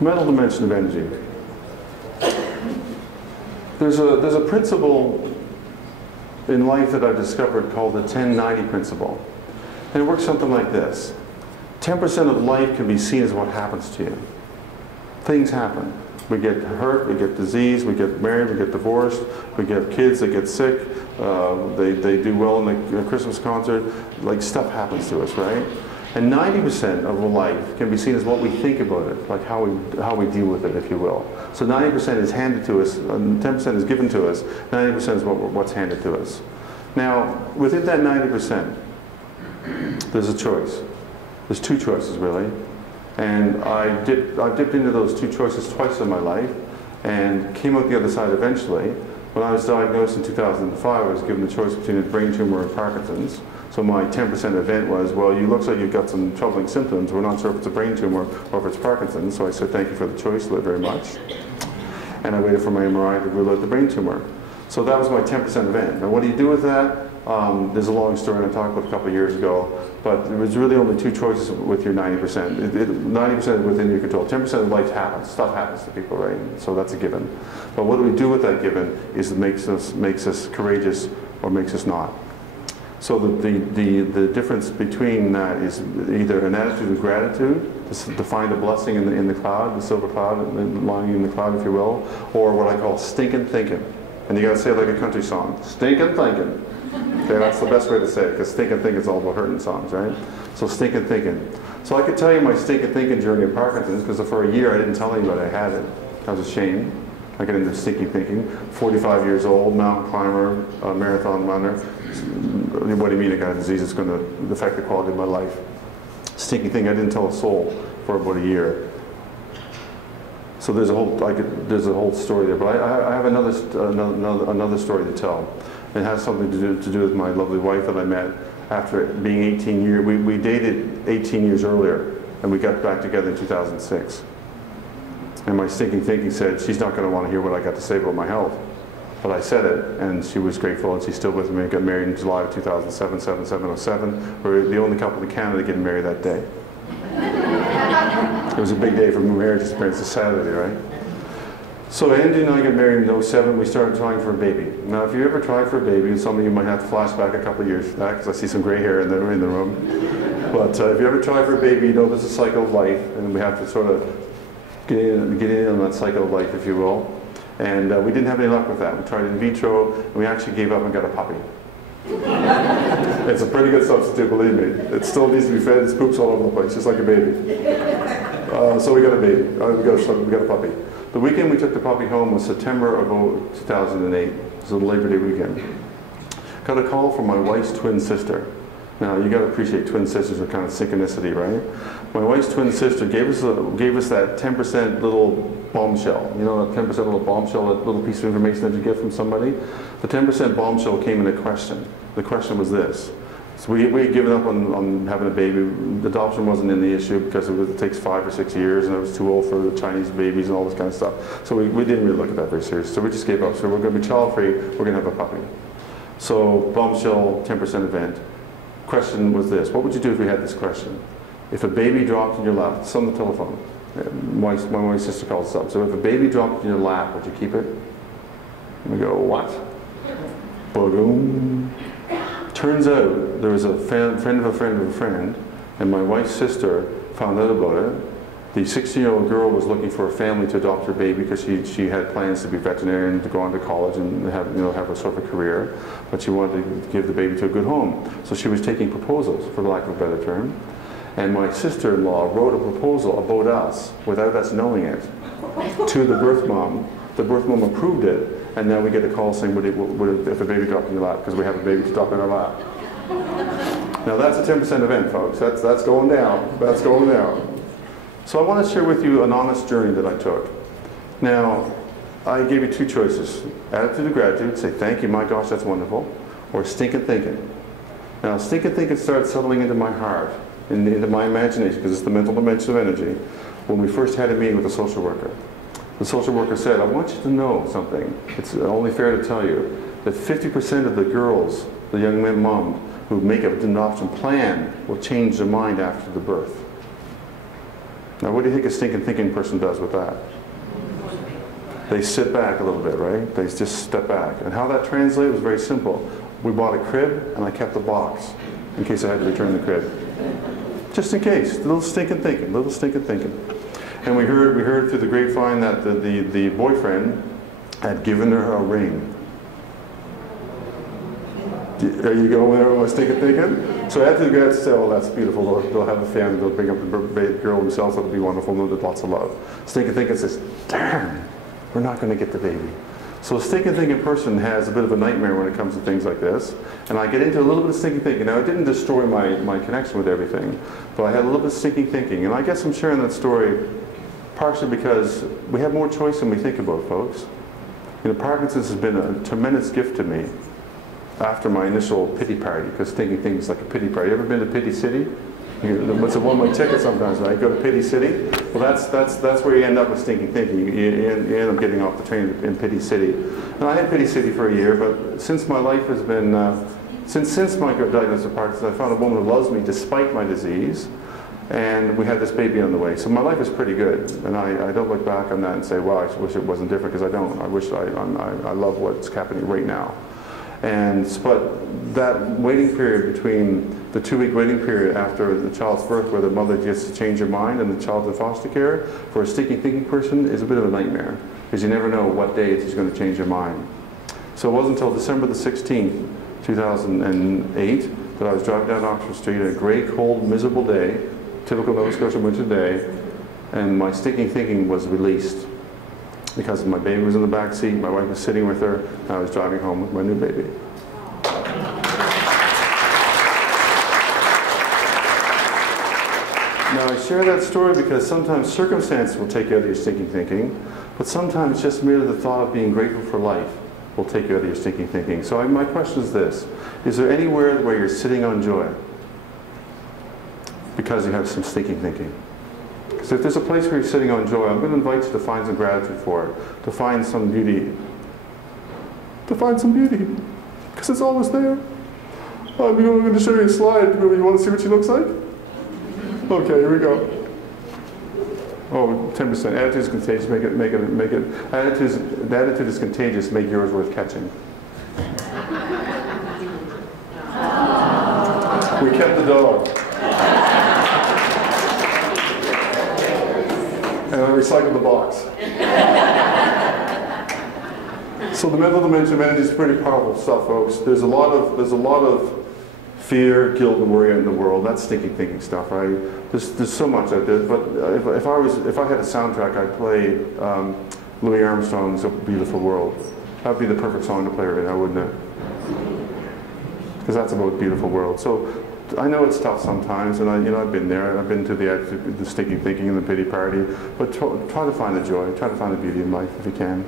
Mental dimension of energy. There's a principle in life that I've discovered called the 10-90 principle. And it works something like this. 10% of life can be seen as what happens to you. Things happen. We get hurt, we get disease, we get married, we get divorced, we get kids that get sick, they do well in the Christmas concert. Like, stuff happens to us, right? And 90% of life can be seen as what we think about it, like how we deal with it, if you will. So 90% is handed to us, 10% is given to us, 90% is what's handed to us. Now, within that 90%, there's a choice. There's two choices, really. And I dipped into those two choices twice in my life and came out the other side eventually. When I was diagnosed in 2005, I was given the choice between a brain tumor and Parkinson's. So my 10% event was, well, you look like you've got some troubling symptoms. We're not sure if it's a brain tumor or if it's Parkinson's. So I said, thank you for the choice very much. And I waited for my MRI to rule out the brain tumor. So that was my 10% event. Now, what do you do with that? There's a long story, and I talked about it a couple of years ago, but there was really only two choices with your 90%. 90% is within your control. 10% of life happens. Stuff happens to people, right? So that's a given. But what do we do with that given is it makes us courageous or makes us not. So the difference between that is either an attitude of gratitude, to find a blessing in the cloud, the silver cloud, lying in the cloud, if you will, or what I call stinking thinking. And you got to say it like a country song, stinking thinking. Okay, that's the best way to say it, because stinking thinking is all about hurting songs, right? So stinking thinking. So I could tell you my stinking thinking journey of Parkinson's, because for a year I didn't tell anybody I had it. I was ashamed. I got into stinking thinking. 45 years old, mountain climber, marathon runner. What do you mean I got a disease that's going to affect the quality of my life? Stinking thing, I didn't tell a soul for about a year. So there's a whole story there, but I have another story to tell. It has something to do with my lovely wife that I met after being 18 years. We dated 18 years earlier, and we got back together in 2006. And my stinking thinking said, she's not going to want to hear what I got to say about my health. But I said it, and she was grateful, and she's still with me. We got married in July of 2007, 7/7/07. We're the only couple in Canada getting married that day. It was a big day for marriage experience. It's Saturday, right? So Andy and I got married in 07. We started trying for a baby. Now, if you ever tried for a baby, and some of you might have to flash back a couple of years for that, because I see some gray hair in the room. But if you ever try for a baby, you know there's a cycle of life, and we have to sort of get in on that cycle of life, if you will. And we didn't have any luck with that. We tried in vitro, and we actually gave up and got a puppy. It's a pretty good substitute, believe me. It still needs to be fed. It poops all over the place, just like a baby. So we got a baby. We got a puppy. The weekend we took the puppy home was September of 2008. It was a Labor Day weekend. Got a call from my wife's twin sister. Now, you got to appreciate twin sisters are kind of synchronicity, right? My wife's twin sister gave us that 10% little bombshell. You know, that 10% little bombshell, that little piece of information that you get from somebody? The 10% bombshell came in a question. The question was this. So we had given up on having a baby. Adoption wasn't in the issue because it takes 5 or 6 years, and I was too old for the Chinese babies and all this kind of stuff. So we didn't really look at that very seriously. So we just gave up. So we're going to be child-free. We're going to have a puppy. So bombshell, 10% event. Question was this: what would you do if we had this question? If a baby dropped in your lap, it's on the telephone. My wife's sister called us up. So if a baby dropped in your lap, would you keep it? And we go, what? Boom. Turns out there was a friend of a friend of a friend, and my wife's sister found out about it. The 16-year-old girl was looking for a family to adopt her baby because she had plans to be veterinarian, to go on to college and have a sort of a career, but she wanted to give the baby to a good home. So she was taking proposals, for lack of a better term, and my sister-in-law wrote a proposal about us without us knowing it to the birth mom. The birth mom approved it, and now we get a call saying, if a baby dropped in your lap, because we have a baby to drop in our lap. Now that's a 10% event, folks. That's going down. That's going down. So I want to share with you an honest journey that I took. Now, I gave you two choices. Attitude of gratitude, say, thank you, my gosh, that's wonderful. Or stinking thinking. Now, stinking thinking started settling into my heart, into my imagination, because it's the mental dimension of energy, when we first had a meeting with a social worker. The social worker said, I want you to know something. It's only fair to tell you that 50% of the girls, the young men, moms, who make an adoption plan will change their mind after the birth. Now, what do you think a stinking thinking person does with that? They sit back a little bit, right? They just step back. And how that translated was very simple. We bought a crib, and I kept the box in case I had to return the crib. Just in case. A little stinking thinking, little stinking thinking. And we heard through the grapevine that the boyfriend had given her a ring. Are you going there with my stinking thinking? So after the guys say, oh, that's beautiful, they'll have a family, they'll bring up the girl themselves, it'll be wonderful, with lots of love. Stinking thinking says, damn, we're not going to get the baby. So a stinking thinking person has a bit of a nightmare when it comes to things like this. And I get into a little bit of stinking thinking. Now, it didn't destroy my connection with everything, but I had a little bit of stinking thinking. And I guess I'm sharing that story partially because we have more choice than we think about, folks. You know, Parkinson's has been a tremendous gift to me after my initial pity party, because stinking thinking is like a pity party. You ever been to Pity City? It's a one-way ticket sometimes, right? Go to Pity City. Well, that's where you end up with stinking thinking. You end up getting off the train in Pity City. And I had Pity City for a year, but since my life has been, since my diagnosis of Parkinson's, I found a woman who loves me despite my disease, and we had this baby on the way. So my life is pretty good, and I don't look back on that and say, well, I wish it wasn't different, because I don't. I love what's happening right now. But that waiting period between the 2-week waiting period after the child's birth, where the mother gets to change her mind and the child's in foster care, for a stinking thinking person is a bit of a nightmare, because you never know what day she's going to change her mind. So it wasn't until December the 16th, 2008, that I was driving down Oxford Street, a gray, cold, miserable day, typical Nova Scotia winter day, and my stinking thinking was released. Because my baby was in the back seat, my wife was sitting with her, and I was driving home with my new baby. Now, I share that story because sometimes circumstances will take you out of your stinking thinking, but sometimes just merely the thought of being grateful for life will take you out of your stinking thinking. So my question is this: is there anywhere where you're sitting on joy because you have some stinking thinking? So if there's a place where you're sitting on joy, I'm going to invite you to find some gratitude for it, to find some beauty. To find some beauty, because it's always there. I'm going to show you a slide. You want to see what she looks like? Okay, here we go. Oh, 10%. Attitude is contagious. Make it. The attitude is contagious. Make yours worth catching. We kept the dog. And I recycled the box. So the mental dimension of energy is pretty powerful stuff, folks. There's a lot of fear, guilt, and worry in the world. That's stinking thinking stuff, right? There's so much out there. But if I had a soundtrack, I'd play Louis Armstrong's "A Beautiful World." That'd be the perfect song to play right now, wouldn't it? Because that's about a beautiful world. So I know it's tough sometimes, and I've been there. I've been to the stinking thinking and the pity party. But try to find the joy. Try to find the beauty in life if you can.